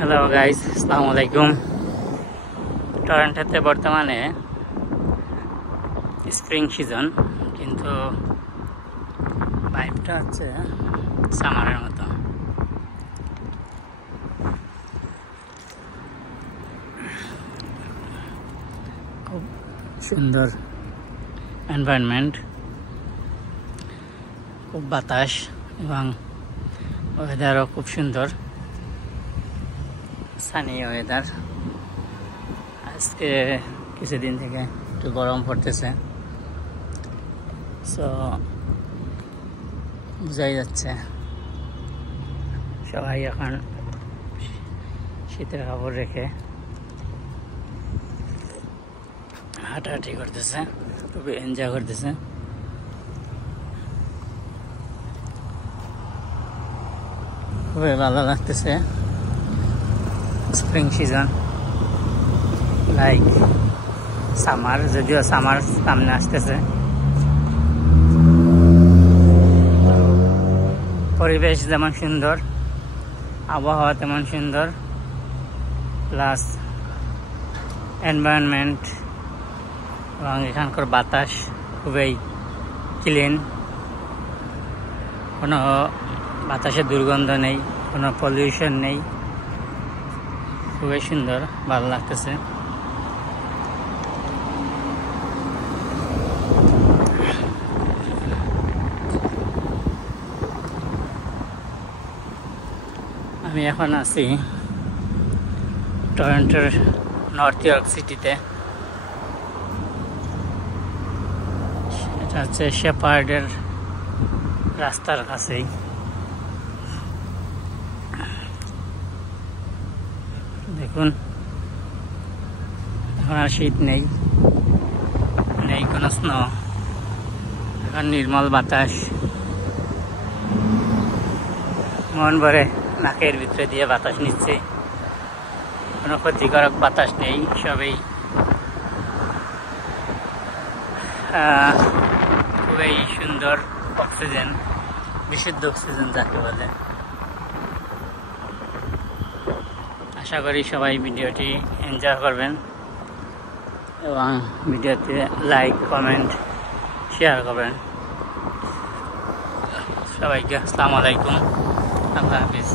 Hello guys, আসসালামু আলাইকুম। টরন্টোতে বর্তমানে স্প্রিং সিজন, কিন্তু ভাইবটা হচ্ছে সামারের মতো। খুব সুন্দর এনভায়রনমেন্ট, খুব বাতাস এবং ওয়েদারও খুব সুন্দর, সানি ওয়েদার। আজকে কিছুদিন থেকে একটু গরম পড়তেছে, সো বোঝাই যাচ্ছে সবাই এখন শীতের কাপড় রেখে হাঁটাহাঁটি করতেছে, খুবই এনজয় করতেছে। খুবই ভালো লাগতেছে। স্প্রিং সিজন লাইক সামার, যদিও সামার সামনে আসতেছে। পরিবেশ যেমন সুন্দর, আবহাওয়া তেমন সুন্দর, প্লাস এনভায়রনমেন্ট এবং এখানকার বাতাস খুবই ক্লিন, কোনো বাতাসে দুর্গন্ধ নেই, কোনো পলিউশন নেই, খুবই সুন্দর, ভালো লাগতেছে। আমি এখন আছি টরন্টোর নর্থ ইয়র্ক সিটিতে। এটা হচ্ছে শেপার্ডের রাস্তার কাছেই। দেখুন, এখন আর শীত নেই, নেই কোনো স্নো, এখন নির্মল বাতাস, মন ভরে নাকের ভিতরে দিয়ে বাতাস নিচ্ছে। কোনো ক্ষতিকারক বাতাস নেই, সবই খুবই সুন্দর অক্সিজেন, বিশুদ্ধ অক্সিজেন যাকে বলে। আশা করি সবাই ভিডিওটি এনজয় করবেন এবং ভিডিওতে লাইক, কমেন্ট, শেয়ার করবেন। সবাইকে আসসালামু আলাইকুম, আল্লাহ হাফিজ।